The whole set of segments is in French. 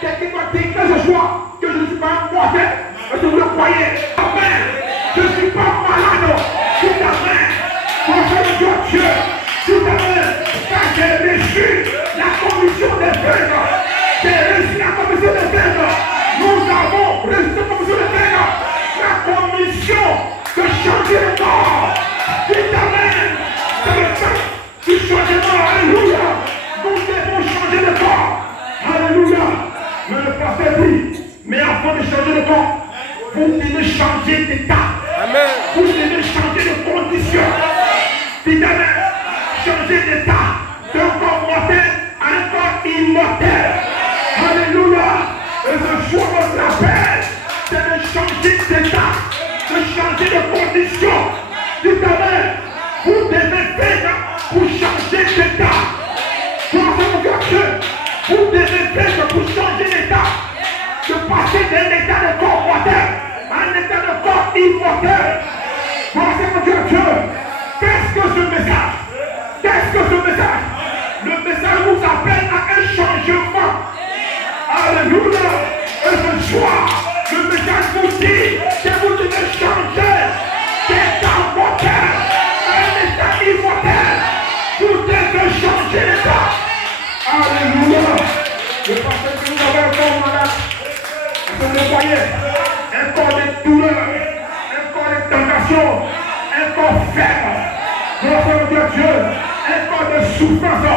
Quelqu'un doit déclarer ce soir que je ne suis pas mortel. Est-ce que vous le croyez? Amen. Je ne suis pas malade. Tout à fait. Prophète de Dieu. Tout à fait. Car j'ai reçu la commission des fêtes. J'ai reçu la commission des fêtes. Nous avons reçu la commission des fêtes. La commission de changer le corps. Tout à fait. C'est le temps du changement. Alléluia. Nous devons changer le corps. Alléluia. Mais le pasteur dit, mais avant de changer de corps, vous devez changer d'état. Amen. Vous devez changer de condition. Finalement, changer d'état d'un corps mortel à un corps immortel. Alléluia. Et ce jour, notre appel, c'est de changer d'état, de changer de condition. Finalement, vous devez faire pour changer d'état. Vous devez faire pour changer d'état, de passer d'un état de corps mortel à un état de corps immortel. Pensez mon Dieu, qu'est-ce que ce message? Qu'est-ce que ce message? Le message nous appelle à un changement. Alléluia. Et ce soir, le message vous dit que vous devez changer d'état mortel à un état immortel. Vous devez changer d'état. Alléluia. Le pasteur que nous avons un corps malade, vous le voyez, un corps de douleur, un corps de tentation, un corps faible. Gloire à Dieu, un corps de souffrance.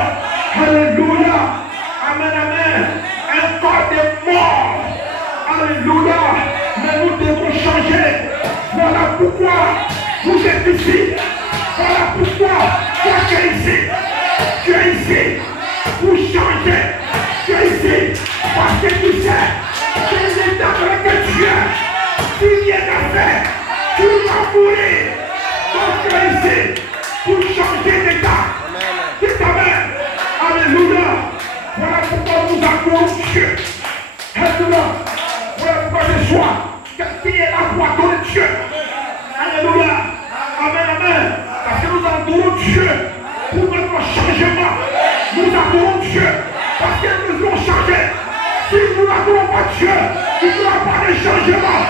Alléluia. Amen, amen. Un corps de mort. Alléluia. Mais nous devons changer. Voilà pourquoi vous êtes ici. Voilà pourquoi toi tu es ici. Tu es ici pour changer. Tu es ici parce que tu sais que l'état dans lequel tu es, tu viens d'affaire, tu vas mourir. Donc tu es ici pour changer d'état. C'est amen. Alléluia. Voilà pourquoi nous adorons Dieu. Alléluia. Voilà pourquoi ce soir, quelqu'un est là pour adorer Dieu. Alléluia. Amen, amen. Parce que nous adorons Dieu pour notre changement. Nous adorons Dieu parce que nous devons changer. Si nous n'adorons pas Dieu, il n'y aura pas de changement.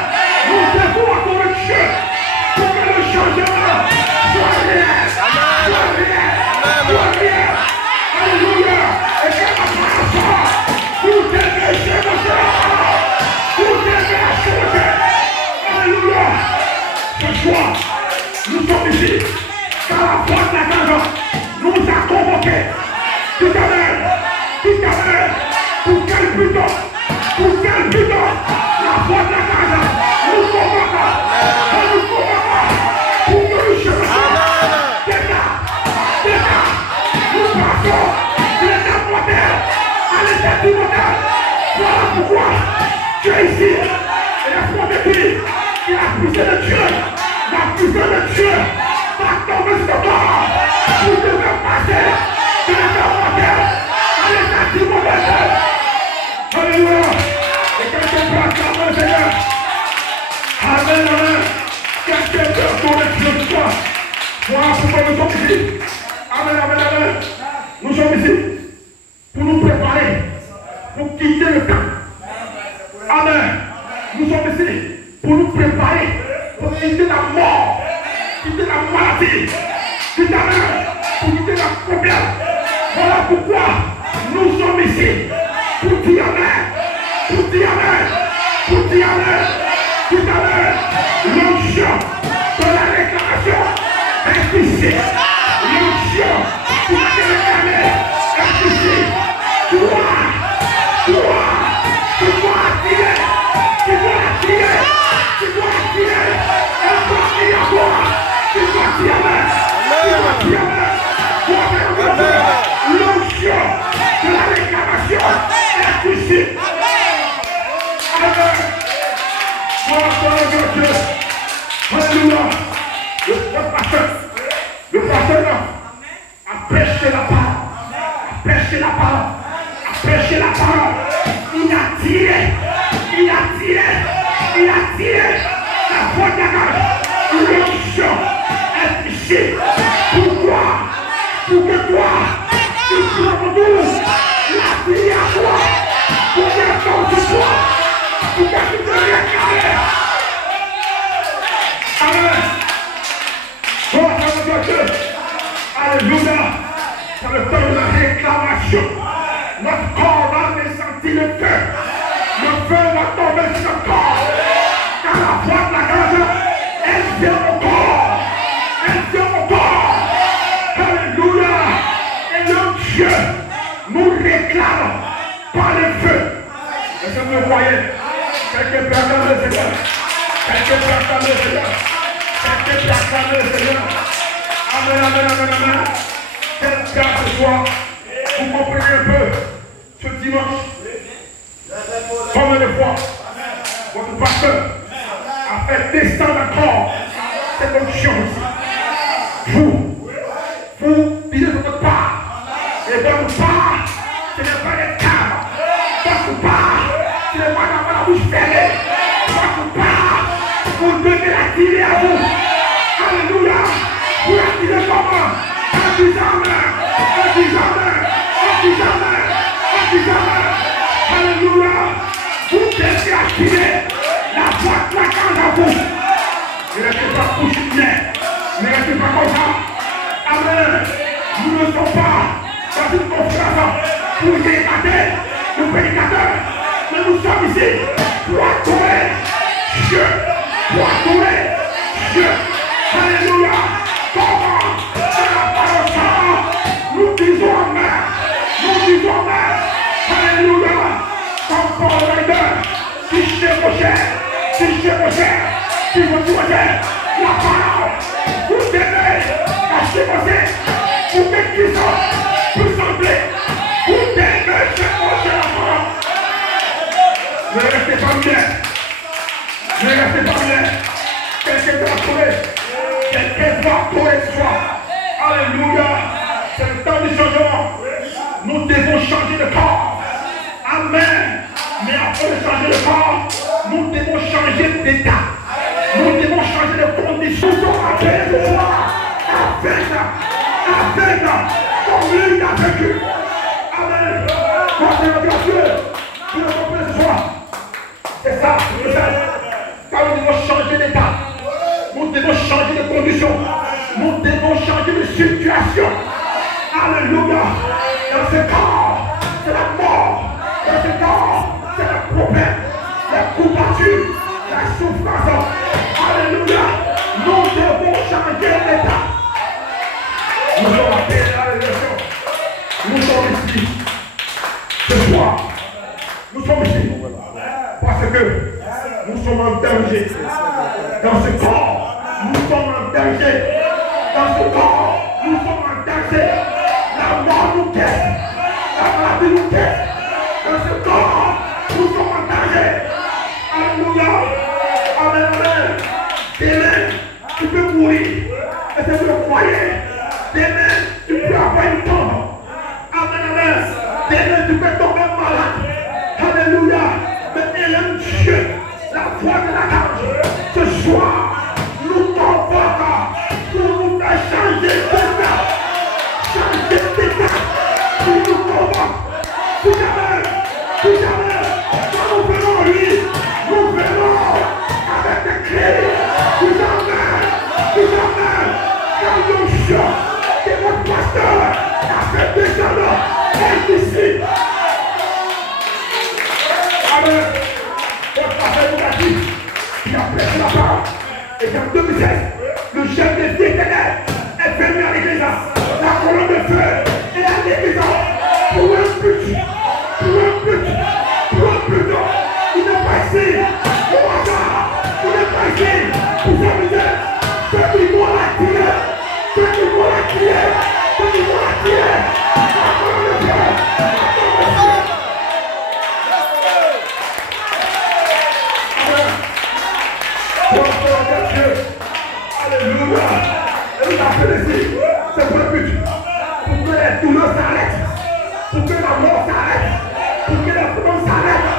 Nous devons adorer Dieu pour que le changement soit réel. Soit réel. Soit réel. Alléluia. Et que la parole, vous devez changer. Vous devez changer. Alléluia. Ce soir, nous sommes ici. Car la foi de la grandeur nous a convoqués. Tout à l'heure, pour quel but? Pour quel but? La foi de la grandeur nous convoque. Elle nous convoque pour que nous changions d'état. Nous passons de l'état mortel à l'état immortel. Voilà pourquoi tu es ici. Et laisse-moi te dire que la puissance de Dieu, la puissance de Dieu va tomber sur toi. Vous devez passer de l'état mortel à l'état immortel. Alléluia. Et quelqu'un peut acclamer le Seigneur. Amen, amen. Quelqu'un peut adorer Dieu ce soir. Voilà pourquoi nous sommes ici. Amen, amen, amen. Nous sommes ici pour nous préparer, pour quitter le temps. Amen. Nous sommes ici pour nous préparer, pour quitter la mort, quitter la maladie, quitter pour quitter la problème. Voilà pourquoi nous sommes ici pour dire amen, pour dire amen, pour dire amen. Tout à l'heure, l'onction de la réclamation est ici. L'onction pour la réclamer est ici. Tu dois attirer. Tu dois attirer. Tu dois attirer. Un corps qui est à toi. Tu dois attirer. Tu dois attirer. L'onction de la réclamation est ici. Amen. Alléluia. Le pasteur le feu. Le feu va tomber sur le corps. Car la foi de la grâce, elle vient au corps. Elle vient au corps. Alléluia. Et le Dieu nous réclame par le feu. Est-ce que vous me voyez? Quelqu'un peut acclamer le Seigneur. Quelqu'un peut acclamer le Seigneur. Quelqu'un peut acclamer le Seigneur. Amen, amen, amen, amen. Quel cas ce soir, vous comprenez un peu ce dimanche. Combien de fois votre pasteur a fait descendre encore cette onction ici. Vous lisez de votre part. Et votre part, ce n'est pas les câbles. Votre part, ce n'est pas d'avoir la bouche fermée. Votre part, vous devez la tirer à vous. Alléluia. Vous la tirez comment? En disant amen. En disant amen. En disant amen. En disant amen. Alléluia. Vous devez la tirer. La voix de la cage à vous. Ne restez pas couché bien. Ne restez pas comme ça. Amen. Nous ne sommes pas dans une conférence pour les prédicateurs, nous prédicateurs, mais nous sommes ici pour adorer Dieu, pour adorer Dieu. Alléluia. Comment c'est la parole ça? Nous disons amen. Nous disons amen. Alléluia. Comme Paul Rider, si chez vos chers, si vous trouvez la parole, vous devez acheter vos chers. Pour que Christ puisse sembler, vous devez chercher la parole. Ne restez pas bien. Ne restez pas bien. Quelqu'un doit trouver. Quelqu'un doit trouver soi. Alléluia. C'est le temps du changement. Nous devons changer de corps. Amen. Mais après de changer de corps, nous devons changer d'état. Nous devons changer de conditions. Nous sommes appelés de soi. Avec comme lui il a vécu. Amen. Quand c'est notre Dieu, tu le comprends ce soir. C'est ça, c'est ça. Quand nous devons changer d'état, nous devons changer de conditions, nous devons changer de situation. Alléluia. Dans ce corps, c'est la mort. Dans ce corps, c'est le problème, la couverture, la souffrance. Alléluia. Nous devons changer d'état. Nous sommes appelés à la révélation. Nous sommes ici. Ce soir, nous sommes ici. Parce que nous sommes en danger. Dans ce corps, nous sommes en danger. Dans ce corps, nous sommes en danger. La mort nous guette. La maladie nous guette. Dans ce corps, nous sommes en danger. Alléluia. Amen, amen. Demain, tu peux mourir. Et c'est le croyez. Demain, tu peux avoir une tombe. Amen, amen. Demain, tu peux tomber malade. Alléluia. Mais il aime Dieu, la voix de la cage. Ce soir, nous convoquons pour nous faire changer d'état. Changer d'état. Pour nous convoquer. Tout jamais. Quand nous venons à lui, nous venons avec des clés. Tout jamais. Quand nous sommes. Que votre pasteur a fait descendre est ici. Amen. Votre pasteur vous a dit, il a prêché la parole. Et qu'en 2016, le chef des éternels est venu à l'église. La colonne de feu est à l'église. Pour un but. Il n'est pas ici. Au hasard. Il n'est pas ici. Pour s'amuser. Ceux qui vont la tirer. Ceux qui vont la tirer. La colonne de feu. Alléluia. Et nous appelons ici. C'est pour le but. Pour que les douleurs s'arrêtent. Pour que la mort s'arrête. Pour que les problèmes s'arrêtent.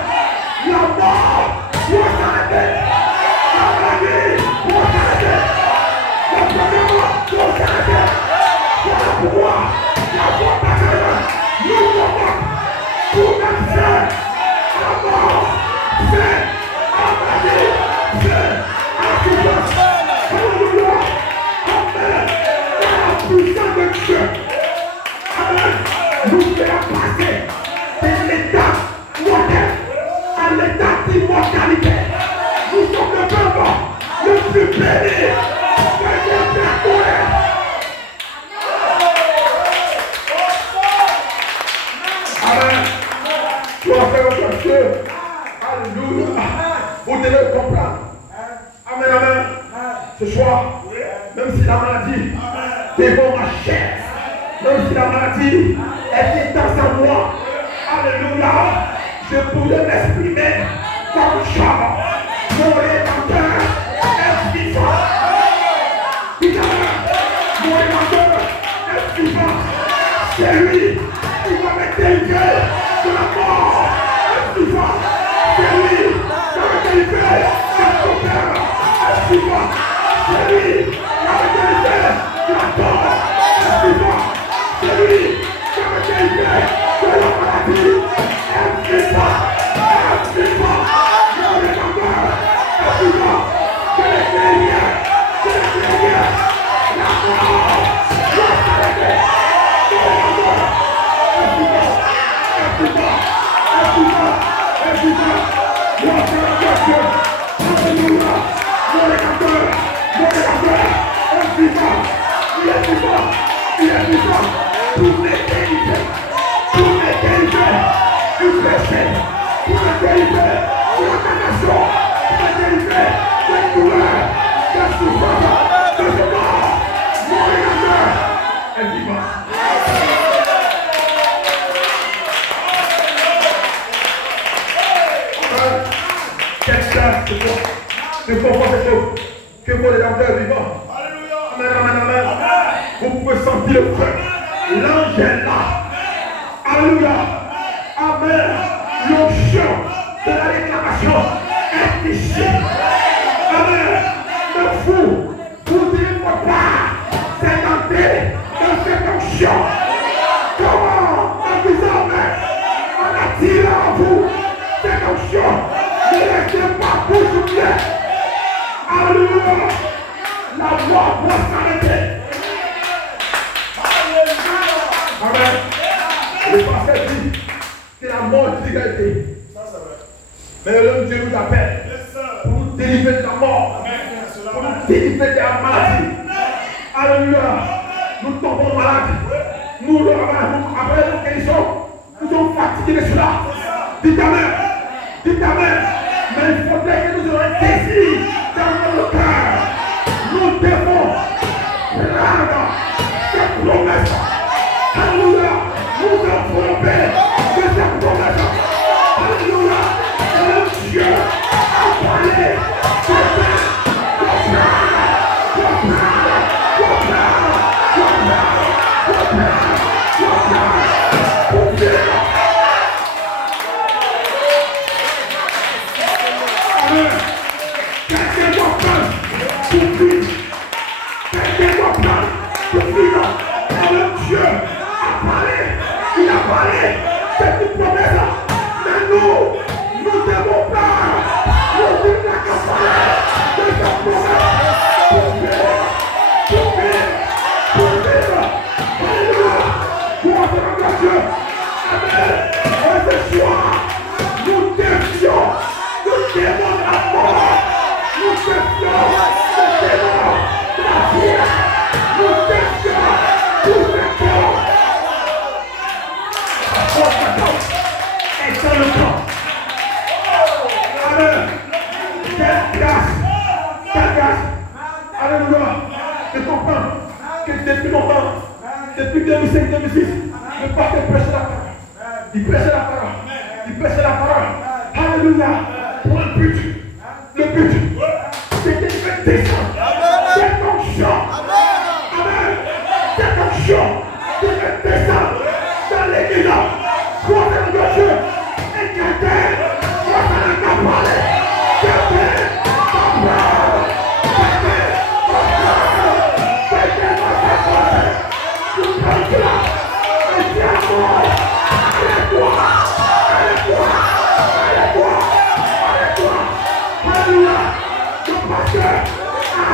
La mort doit s'arrêter. La maladie doit s'arrêter. Le problème doit s'arrêter. Voilà pourquoi la voix paternelle nous convoque pour mettre à la mort, c'est à la maladie, c'est à la souffrance. Alléluia. Amen. Par la puissance de Dieu. Amen. Nous devons passer de l'état plus béni. Seigneur, percourez. Amen. Tu vas faire autre chose. Alléluia. Vous devez comprendre. Amen, amen. Ce soir, même si la maladie dévore ma chair, même si la maladie est intense en moi, alléluia, je pourrais m'exprimer comme Job. Mon Rédempteur est vivant. Mon Rédempteur est vivant. C'est lui qui va me délivrer de la mort. Est vivant. C'est lui qui va me délivrer de la colère. Est vivant. C'est lui qui va me délivrer de la mort. Est vivant. C'est lui qui va me délivrer de la maladie. Est vivant. Est vivant. Mon Rédempteur est vivant. Je l'ai créé. Je l'ai créé. La mort doit s'arrêter. Je comprends cette chose que pour les Rédempteur vivant. Amen, amen, amen. Vous pouvez sentir le feu. L'ange est là. Alléluia. Amen. L'onction de la réclamation est ici. Amen. Mais vous direz pas, c'est tenté dans cette onction. Comment, en disant, on attire en vous cette onction. Ne laissez pas bouche bien. Alléluia. La voix doit s'arrêter. Amen. Le pasteur dit que la mort est l'égalité. Mais l'homme Dieu nous appelle pour nous délivrer de la mort, pour nous délivrer de la maladie. Alléluia. Nous tombons malades. Nous, après nous guérissons, nous sommes fatigués de cela. Dites Amen. Dites Amen. Mais il faudrait que nous ayons un désir dans notre cœur. Nous devons prendre cette promesse. Alléluia. Nous devons tromper de cette promesse. Alléluia. Le Dieu a parlé. C'est une promesse, mais nous devons pas nous dire la campagne de cette promesse pour vivre. Alléluia, pour entendre Dieu. Amen. Et ce soir, nous défions le démon de la mort, nous défions le démon de la pierre, nous défions tout ce corps. Et dans le camp. Amen. Quelle grâce. Alléluia. Je comprends que depuis longtemps, depuis 2005-2006, le pasteur prêchait la parole. Il prêchait la parole. Alléluia. Pour un but. Le but, c'était de descendre. C'est ton chant. Amen. C'est ton chant. De descendre dans l'église. Crois en Dieu et quelqu'un va s'en parler. Quelqu'un va prendre. Quelqu'un va s'apporter. Tu prends cela et tu as mort. Alléluia. Le pasteur a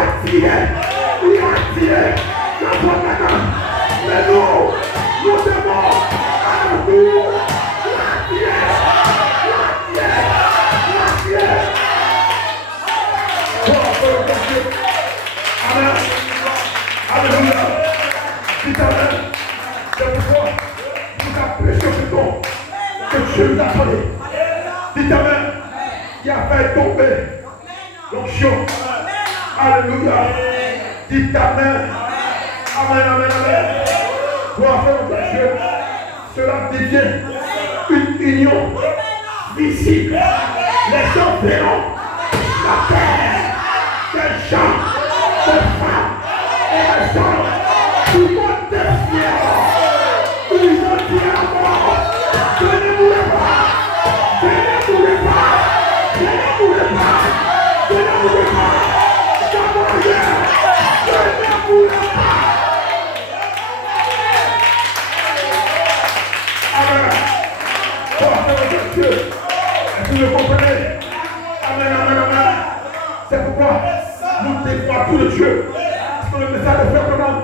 qui a fait tomber l'onction. Alléluia. Dis ta main. Amen, amen, amen. Pour faire de Dieu, cela devient une union visible. Les gens verront la terre des gens, des femmes et des hommes qui vont défier. Ils ont dit à moi, je ne mourrai pas, je ne mourrai pas, je ne mourrai pas, je ne mourrai pas, je ne mourrai pas. Amen. Porte de Dieu. Est-ce que vous comprenez? Amen, amen, amen. C'est pourquoi nous défendons tout de Dieu. Parce que le message de Frère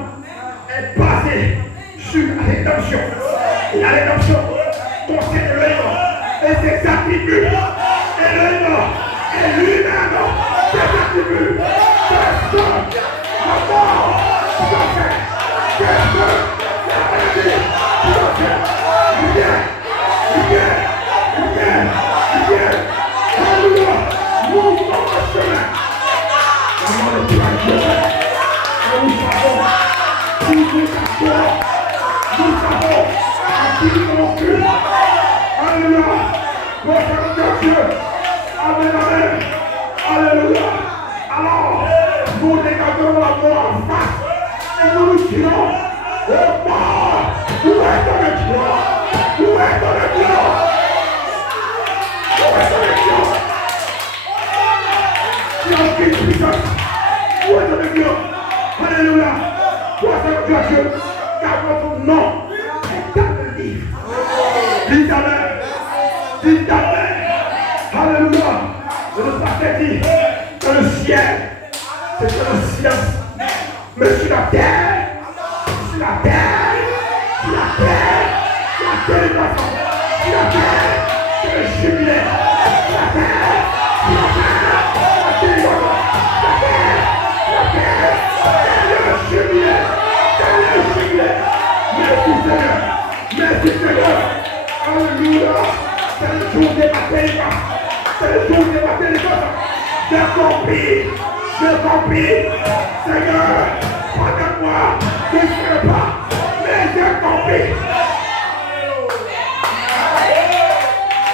est basé sur la rédemption. La rédemption concerne le nom et ses attributs. Et le nom est lui-même ses attributs. Personne, la mort, tout à fait. Personne, la maladie, tout à fait. Alléluia. Nous sommes en chemin. Nous savons qui nous attend. Nous savons à qui nous occupe. Alléluia. Gloire à Dieu. Amen, amen. Alléluia. Alors, nous regardons la mort en face et nous nous dirons, oh mort, où est ton éclat? Où est ton éclat? Où est ton éclat? Tu as pris puissance. Où est ton éclat? Alléluia. Gloire à Dieu. Car votre nom est dans le livre. Dis Amen. Dis Amen. Alléluia. Le passage dit que le ciel, c'est le silence. Mais sur la terre, sur la terre, sur la terre, sur la terre, sur la terre, c'est le jubilé. Sur la terre, sur la terre, sur la terre, sur la terre, c'est le jubilé. C'est le jubilé. Merci Seigneur. Merci Seigneur. Alléluia. C'est le jour des batailles. C'est le jour des batailles. J'ai compris, Seigneur, pardonne-moi, je ne ferai pas, mais j'ai compris.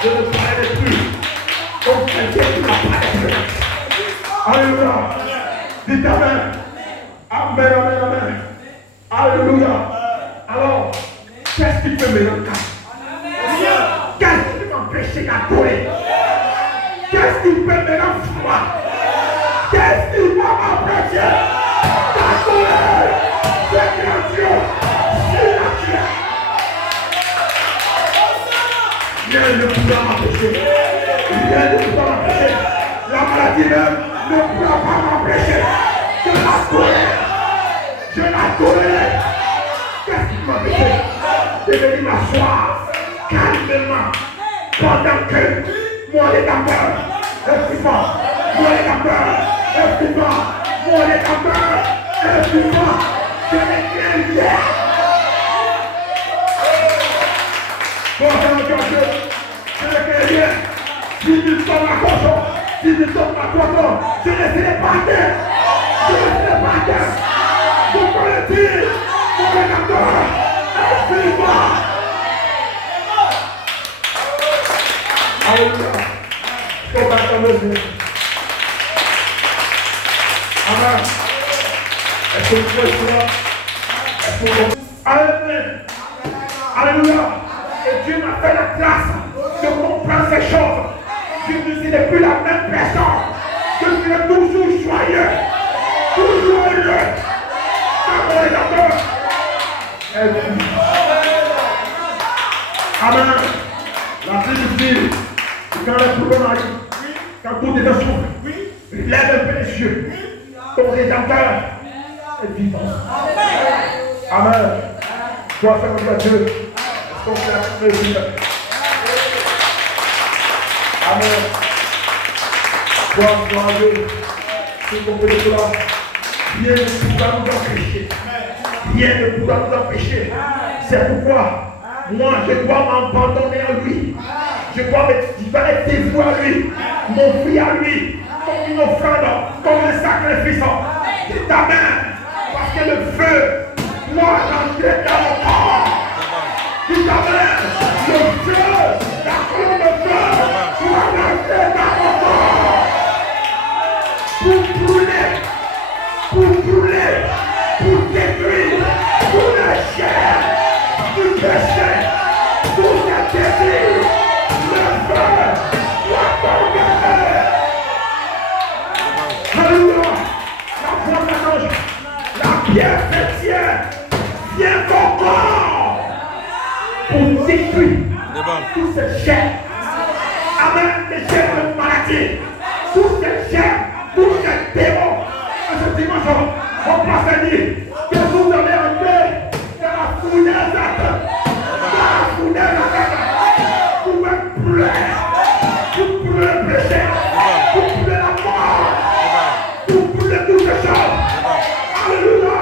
Je ne parlerai plus comme quelqu'un qui n'a pas d'expérience. Alléluia. Dites Amen. Amen, amen, amen. Alléluia. Alors, qu'est-ce qui peut m'éloigner? Qu'est-ce qui peut m'empêcher d'adorer? Qu'est-ce qui peut me rendre froid? Qu'est-ce qui va m'empêcher d'adorer ce grand Dieu sur la terre? Rien ne pourra m'empêcher. Rien ne pourra m'empêcher. La maladie même ne pourra pas m'empêcher. Je l'adorerai. Je l'adorerai. Qu'est-ce qui m'empêche de venir m'asseoir calmement pendant que mon rédempteur est vivant. Mon rédempteur est vivant. Mon rédempteur est vivant. Je l'ai créé. Bon, je l'ai créé. Si nous sommes à cochon, si nous sommes à cochon, je ne serai pas terre. Je ne serai pas terre. Vous pouvez dire, mon rédempteur est vivant. Alléluia. Faut pas t'amuser. Amen. Est-ce que vous faites cela? Est-ce que vous... Amen. Alléluia. Et Dieu m'a fait la grâce de comprendre ces choses. Je ne suis plus la même personne. Je serai toujours joyeux. Toujours heureux. Amen. Amen. La Bible dit que quand le problème arrive, quand tout est souffle, lève un peu les yeux. Ton rédempteur est vivant. Amen. Gloire à Dieu. Est-ce qu'on fait la prière? Amen. Gloire à Dieu. Si vous comprenez cela, rien ne pourra nous empêcher. Rien ne pourra nous empêcher. C'est pourquoi moi, je dois m'abandonner à lui. Je dois me dévouer à lui. m'offrir à lui comme une offrande, comme un sacrifice. Dis amen. Parce que le feu doit entrer dans mon corps. Dis amen. Le feu, la colonne de feu doit entrer dans mon corps. Pour brûler, pour détruire, pour la chair, du péché, pour la désir. Le feu doit tomber. Alléluia. La foi m'annonce. La pierre chrétienne vient encore pour détruire tous ces chairs. Amen. Les chairs de maladie. Tous ces chairs, tous ces démons. Ce dimanche, mon pasteur dit que vous allez entrer dans la fournaise. Dans la fournaise. Pour me brûler. Pour brûler le péché. Pour brûler la mort. Pour brûler toutes ces choses. Alléluia.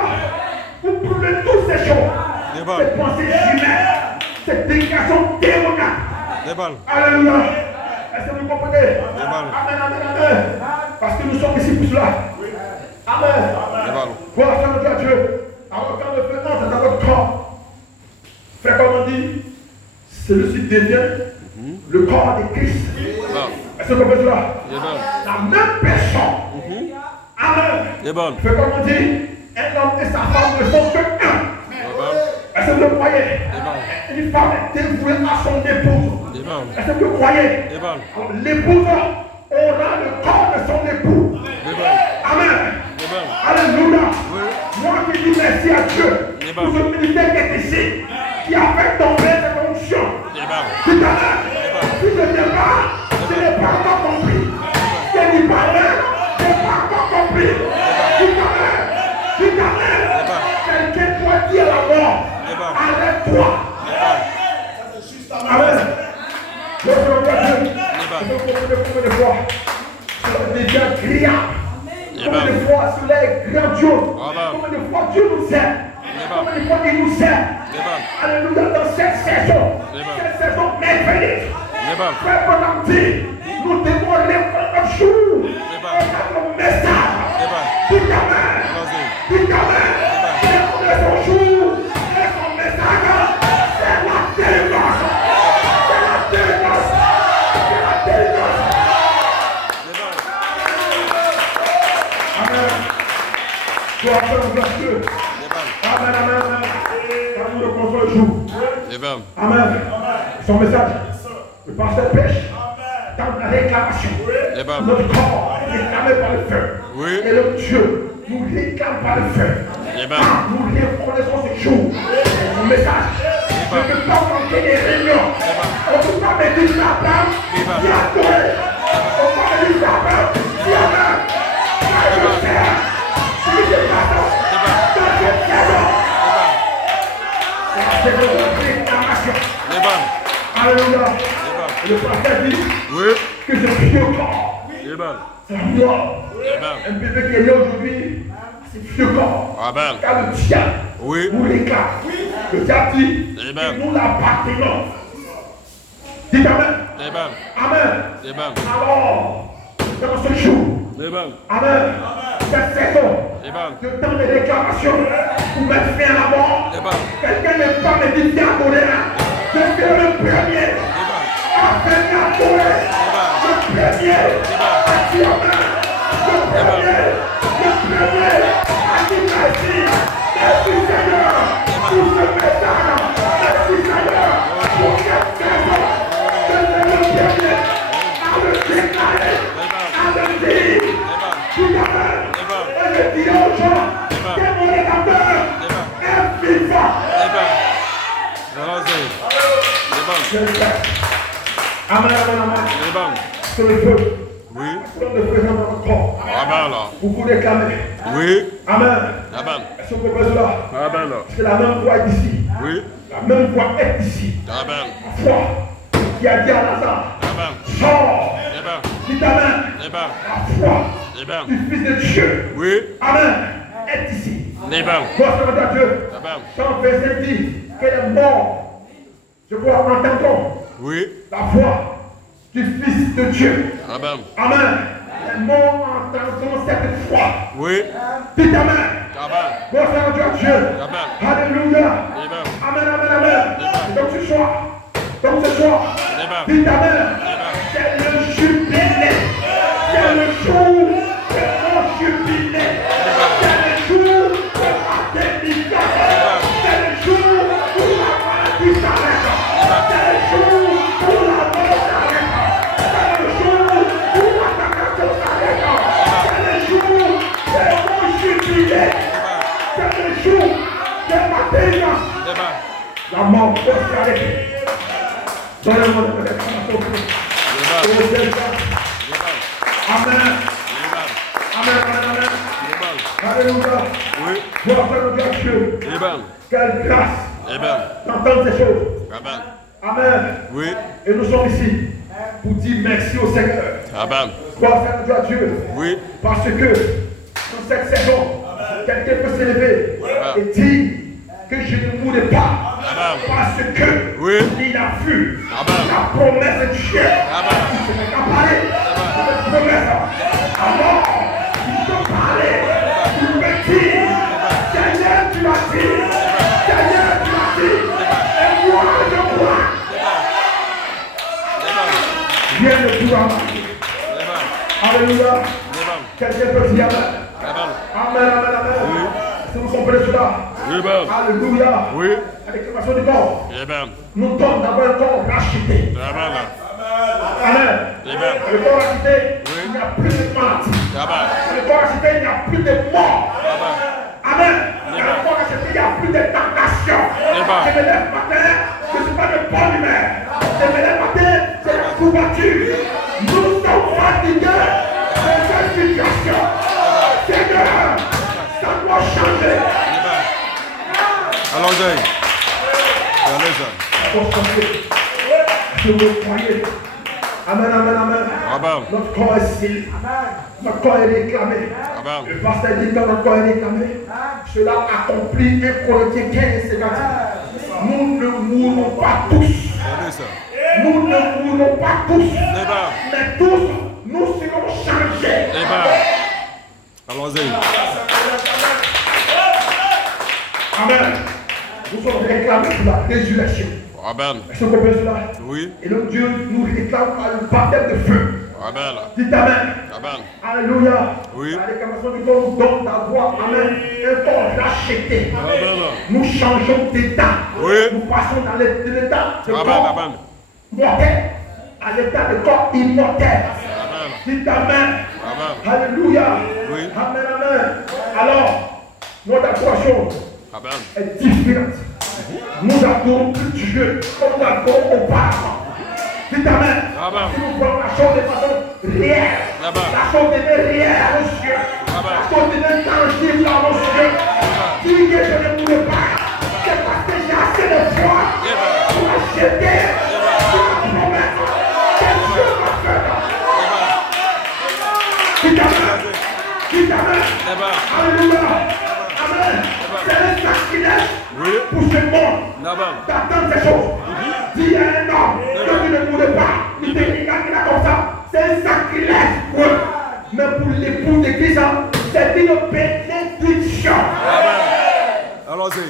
Pour brûler toutes ces choses. Ces pensées humaines. Cette déclaration démoniaque. Alléluia. Est-ce que vous comprenez? Amen, amen, amen. Parce que nous sommes ici pour cela. Amen. Voilà, ça nous dit à Dieu. Alors quand le feu entre dans votre corps, frère, comme on dit, celui-ci devient le corps de Christ. Est-ce que vous comprenez cela? La même personne. Amen. Frère, comme on dit, un homme et sa femme ne sont que un. Est-ce que vous le croyez? Une femme est dévouée à son épouse. Est-ce que vous croyez? L'épouse aura le corps de son époux. Amen. Alléluia. Moi qui dis merci à Dieu pour ce ministère qui est ici, qui a fait tomber cette onction. Si je n'ai pas, je n'ai pas encore compris. Je n'ai pas encore compris. Quelqu'un doit dire à la mort, arrête-toi. Amen. Le de fois, cela devient criard. Combien de fois cela est grandiose. Combien de fois Dieu nous aime. Combien de fois il nous aime. Alléluia, dans cette saison merveilleuse. Frère Bonanti, nous devons répondre un jour à notre message. Dites amen. Dites amen. Répondez son jour et son message. C'est la délivrance. C'est la délivrance. C'est la délivrance. Amen. Gloire à Dieu. Amen, amen, amen. Quand nous reconnaissons le jour. Amen. Son message. Le pasteur pêche. Dans la réclamation. Notre corps est réclamé par le feu. Et le Dieu nous réclame par le feu. Nous reconnaissons ce jour. Son message. Je ne peux pas manquer des réunions. On ne peut pas me dire la femme qui a adoré. On ne peut pas me dire la femme qui a aimé. Je sais. Si je pardonne. C'est notre réclamation. Alléluia. Le pasteur dit que je prie au corps. C'est la mort. Un bébé qui est né aujourd'hui, c'est vieux corps. Car le diable nous réclame. Le diable dit que nous l'appartenons. Dites amen. Amen. Alors, dans ce jour, amen, cette saison, de temps de réclamation, pour mettre fin à la mort, quelqu'un n'est pas me dit d'adorer. Je suis le premier à venir adorer. Le premier à dire amen. Le premier à dire merci. Merci Seigneur pour ce message. Merci Seigneur pour cette saison. Je suis le premier à le déclarer, à le dire. Tout amen. Et je dis aux gens que mon rédacteur est vivant. Amen, amen, amen. C'est le feu. C'est le feu dans notre corps. Vous vous réclamez. Amen. Est-ce que vous pouvez cela? Parce que la même voix est ici. La même voix est ici. La foi qui a dit à Lazare, sors. Dites amen. La foi du Fils de Dieu. Amen. Est ici. Gloire à Dieu. Quand verset dit qu'elle est morte, je vois en entendant la voix du Fils de Dieu. Amen. Amen. Les morts entendront cette foi. Oui. Dites Amen. Amen. Gloire à Dieu. Amen. Alléluia. Amen. Amen, amen, amen. Donc ce soir, Amen. dites Amen. C'est le jubilé. C'est le jour de mon jubilé. C'est le jour de ma délivrance. C'est le jour où la maladie s'arrête. C'est le jour où la mort s'arrête. C'est le jour où la stagnation s'arrête. C'est le jour de mon jubilé. C'est le jour de ma délivrance. La mort peut s'arrêter. Donnez-moi de l'exclamation. Amen. Amen, amen, amen. Alléluia. Oui. Gloire à Dieu. Amen. Quelle grâce Amen. d'entendre ces choses. Amen. Amen. Oui. Et nous sommes ici pour dire merci au Seigneur. Amen. Gloire à Dieu. Oui. Parce que dans cette saison, quelqu'un peut s'élever et dire que je ne mourrai pas. Amen. Parce que Oui. il a vu Amen. la promesse de Dieu. Amen. Il ne peut pas parler de cette promesse. Alors, il peut parler. Il peut dire, Seigneur, tu l'as dit. Seigneur, tu l'as dit. Et moi, je crois. Viens de tout amen. Alléluia. Quelqu'un peut dire Amen. Amen, amen, amen. Si nous sommes prêts cela. Alléluia. Oui. La déclaration du corps. Amen. Nous sommes d'avoir un corps racheté. Amen. Amen. Amen. Le corps racheté, Oui. il n'y a plus de maladie. Amen. Le corps racheté, il n'y a plus de mort. Amen. Amen. Le corps racheté, il n'y a plus de tentation. Amen. Je me lève matin, je ne suis pas de bonne humeur. Je me lève matin, c'est la couverture. Nous sommes fatigués de cette situation. Seigneur, ça doit changer. Allons-y. Allez-y. Ça doit changer. Je veux croyer. Amen, amen, amen. Amen. Notre corps est scellé. Notre corps est réclamé. Amen. Le pasteur dit que notre corps est réclamé. Cela accomplit 1 Corinthiens 15, 50. Nous ne mourrons pas tous. Allez-y. Nous ne mourrons pas tous. Amen. Mais tous, nous serons changés. Amen. Allons-y. Amen. Nous sommes réclamés pour la résurrection. Amen. Est-ce que vous comprenez cela? Oui. Et donc Dieu nous réclame par le baptême de feu. Amen. Dites Amen. Amen. Alléluia. Oui. La réclamation du corps nous donne d'avoir, Amen, un corps racheté. Amen. Nous changeons d'état. Oui. Nous passons dans l'état de Amen. corps Amen. mortel à l'état de corps immortel. Amen. Dites Amen. Amen. Alléluia. Oui. Amen, amen. Alors, notre approche Amen. est différente. Nous adorons plus Dieu comme nous adorons auparavant. Dites Amen. Amen. Si nous prenons la chose de façon réelle, Amen. la chose devient réelle à nos yeux. Amen. La chose devient tangible à nos yeux. Dis que je ne mourrai pas. C'est parce que j'ai assez de foi pour acheter sur la promesse que Dieu m'a faite. Dites Amen. Dites Amen. Amen. Alléluia. Amen. C'est un sacrilège Oui. pour ce monde Amen. d'attendre ces choses. Dis à un homme que tu ne mourrais pas, il te regarde qu'il a comme ça. C'est un sacrilège pour eux. Mais pour l'époux de Christ, c'est une bénédiction. Amen. Allons-y.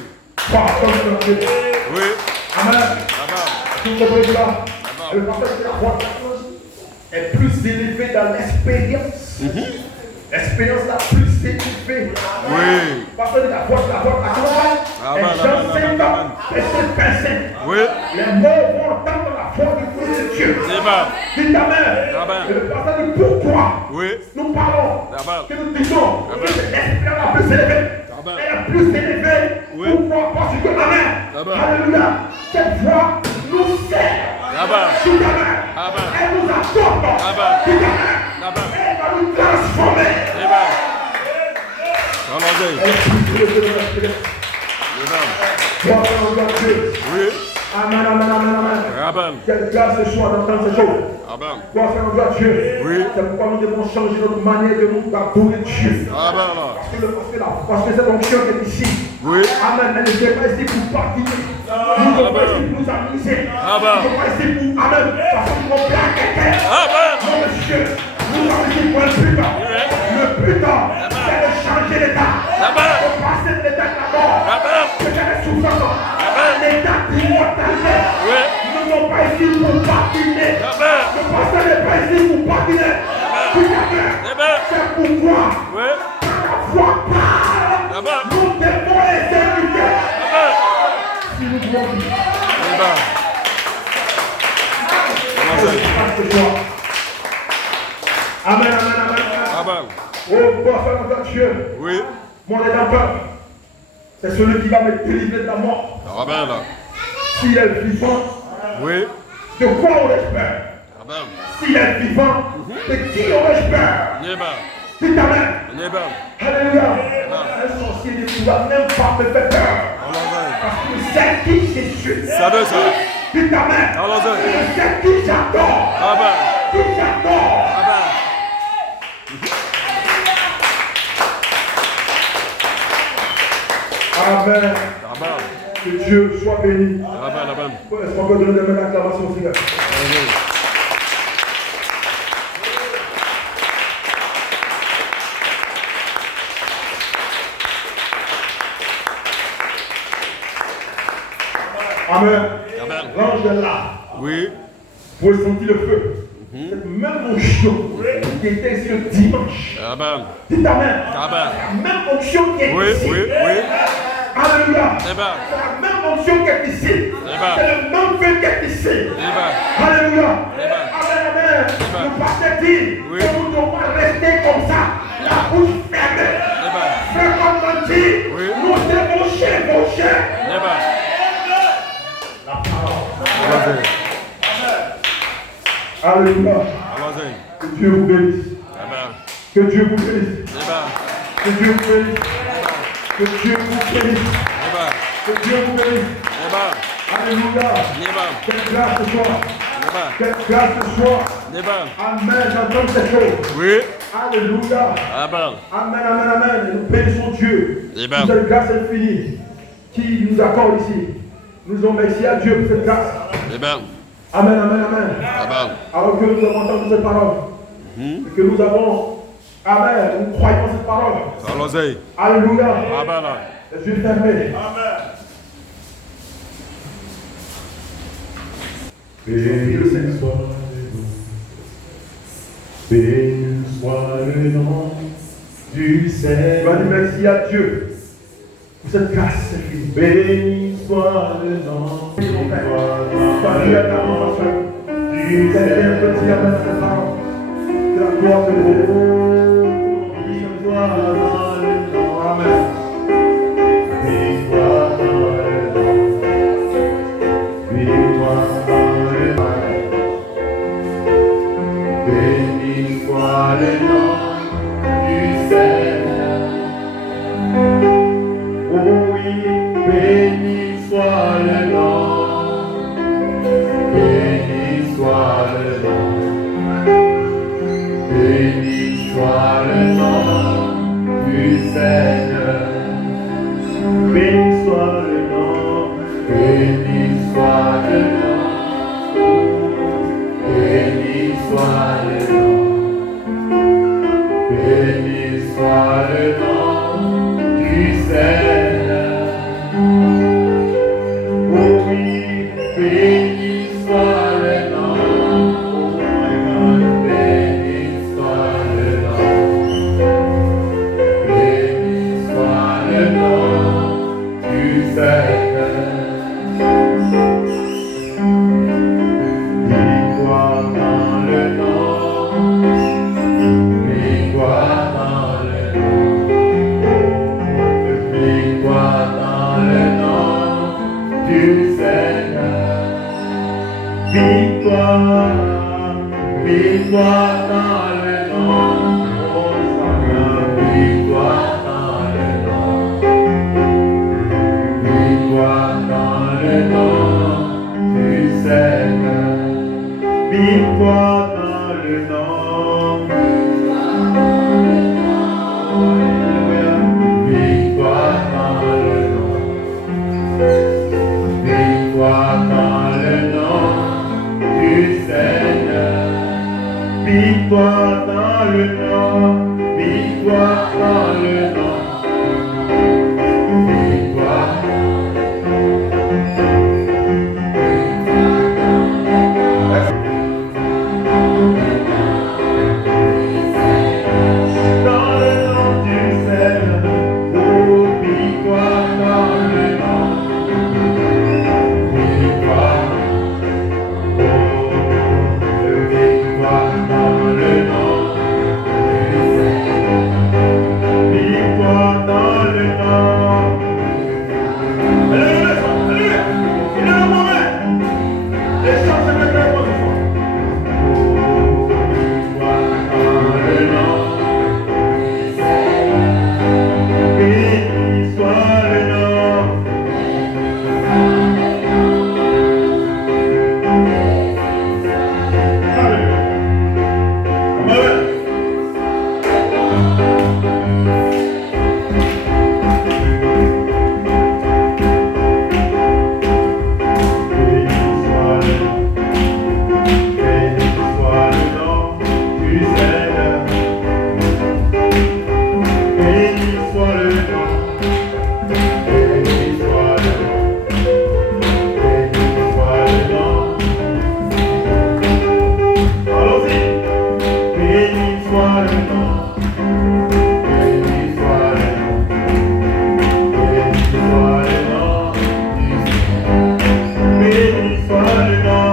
Oui. Amen. Amen. Tout le monde est là. Le pasteur de la foi est plus élevé dans l'expérience. L'expérience la plus élevée. Oui. Parce que la foi, Amen, et Jean amen, 5 ans, amen. verset 25. Oui. Les morts vont entendre la voix du Fils de Dieu. Amen. Dites Amen. Amen. Et le pasteur dit pourquoi Oui. nous parlons, Amen. que nous disons Amen. que c'est l'esprit la plus élevée. Amen. Elle est plus élevée. Oui. Pourquoi? Parce que Amen. Amen. Alléluia. Cette voix nous sert. Amen. Dites Amen. Amen. Elle nous apporte. Amen. Dites Amen. Amen. Elle va nous transformer. Amen. Allons-y. Elle est plus élevée de l'esprit. Amen. Gloire à Dieu. Oui. Amen, amen, amen, amen. Amen. Quelle grâce ce soir d'entendre ces choses. Amen. Gloire à Dieu. Oui. C'est pourquoi nous devons changer notre manière de nous adorer Dieu. Amen. Parce que cette onction est ici. Oui. Amen. Elle n'est pas ici pour partir. Nous ne sommes pas ici pour nous amuser. Amen. Nous ne sommes pas ici pour, Amen, parce que nous sommes bien quelqu'un. Amen. Non, monsieur. pourquoi Oui. la foi parle. Amen. Nous devons exécuter. Amen. Si nous voulons vivre. Amen. Amen, amen, amen. Amen. Oh, bon Seigneur Dieu, Oui. mon rédempteur, c'est celui qui va me délivrer de la mort. Amen. S'il est vivant, Oui. de quoi aurais-je peur? Amen. S'il est vivant, de qui aurais-je peur? Amen. Dites Amen. Amen. Alléluia. Un sorcier ne pourra même pas me faire peur. Amen. Parce que c'est qui je suis. Ça veut ça. Dites Amen. Amen. C'est qui j'adore. Amen. Qui j'adore. Amen. Amen. Amen. Que Dieu soit béni. Amen. Amen. Est-ce qu'on peut donner des mains d'acclamation au Seigneur? Amen. Amen. Amen. L'ange est là. Oui. Vous avez senti le feu. Cette même onction qui était ici le dimanche. Amen. Dites Amen. Amen. La même onction qui est Oui, ici. oui, oui. Alléluia. Amen. C'est la même onction qui est ici. Amen. C'est le même feu qui est ici. Amen. Alléluia. Amen. Amen. Amen. Le pasteur dit Oui. que nous devons rester comme ça, la bouche fermée. Amen. Frère, comme on dit, Oui. nous devons chevaucher. Amen. La parole. Amen. Alléluia. Amen. Que Dieu vous bénisse. Amen. Que Dieu vous bénisse. Amen. Que Dieu vous bénisse. Que Dieu vous bénisse. Amen. Que Dieu vous bénisse. Amen. Alléluia. Amen. Quelle grâce ce soir. Amen. Quelle grâce ce soir. Amen. Amen. J'entends ces choses. Oui. Alléluia. Amen. Amen, amen, amen. Et nous bénissons Dieu. Amen. Pour cette grâce infinie qui nous accorde ici. Nous disons merci à Dieu pour cette grâce. Amen. Amen, amen, amen. Amen. Alors que nous avons entendu cette parole, et que nous avons, amen, nous croyons cette parole. Allons-y. Alléluia. Amen. Les yeux fermés. Béni soit le nom du Je Seigneur. vais dire merci à Dieu pour cette grâce infinie. Béni soit le nom du Sois à ta maman, frère. Quelqu'un peut dire amen à cette parole. Que la gloire de Dieu. Victoire dans le nom. Amen. Victoire dans le nom. Victoire dans le nom. Béni soit le nom du Seigneur. Oh oui, béni soit le nom. Béni soit le nom. Béni soit le nom du Seigneur. Béni soit le nom. Béni soit le nom. Béni soit le nom. Béni soit le nom du Seigneur. Oh oui, béni soit le nom. Béni soit le nom. Béni soit le nom du Seigneur. Victoire dans le nom. Victoire dans le nom. Victoire dans le nom du Seigneur. Victoire, victoire dans le nom. Victoire dans le nom. Victoire dans le nom du Seigneur. Victoire dans le nom. Victoire dans le nom. Victoire dans le nom du Seigneur. Victoire dans le nom. Victoire dans le nom. Victoire. Dans soit le nom. Béni soit le nom. Béni soit le nom du Seigneur. Béni soit le nom.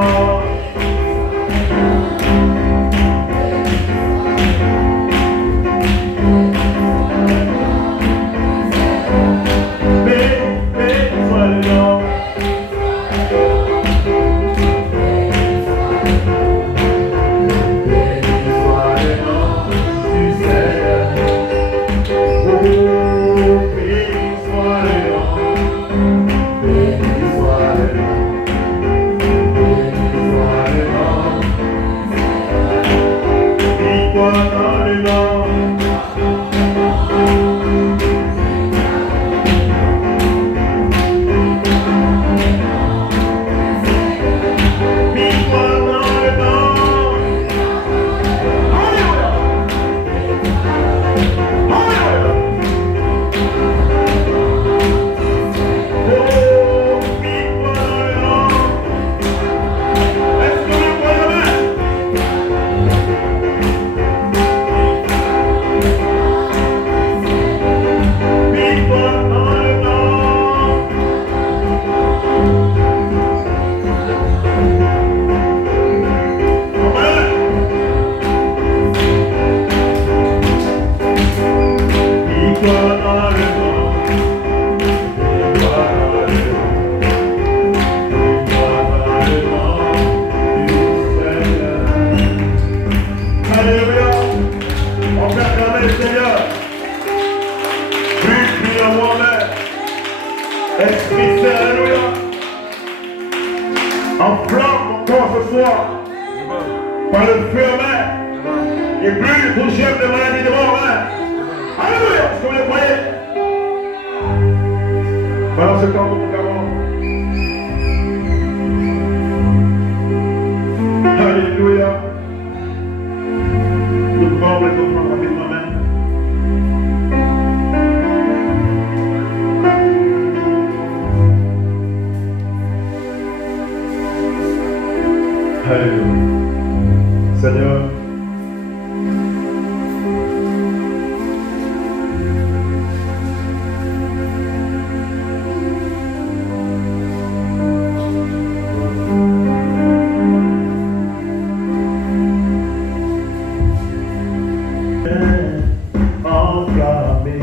Par le feu amer. Et plus pour chef de maladie de mort. Alléluia. Est-ce que vous le croyez? Voilà ce temps pour nous avons. Alléluia. Nous pouvons les offrandes rapidement. Amen. Alléluia. Seigneur, enflammé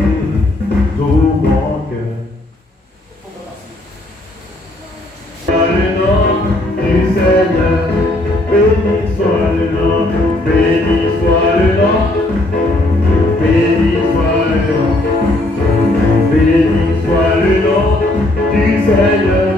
tout mon cœur. Par le nom du Seigneur, béni soit le nom, béni soit le nom, béni soit le nom, béni soit le nom du Seigneur.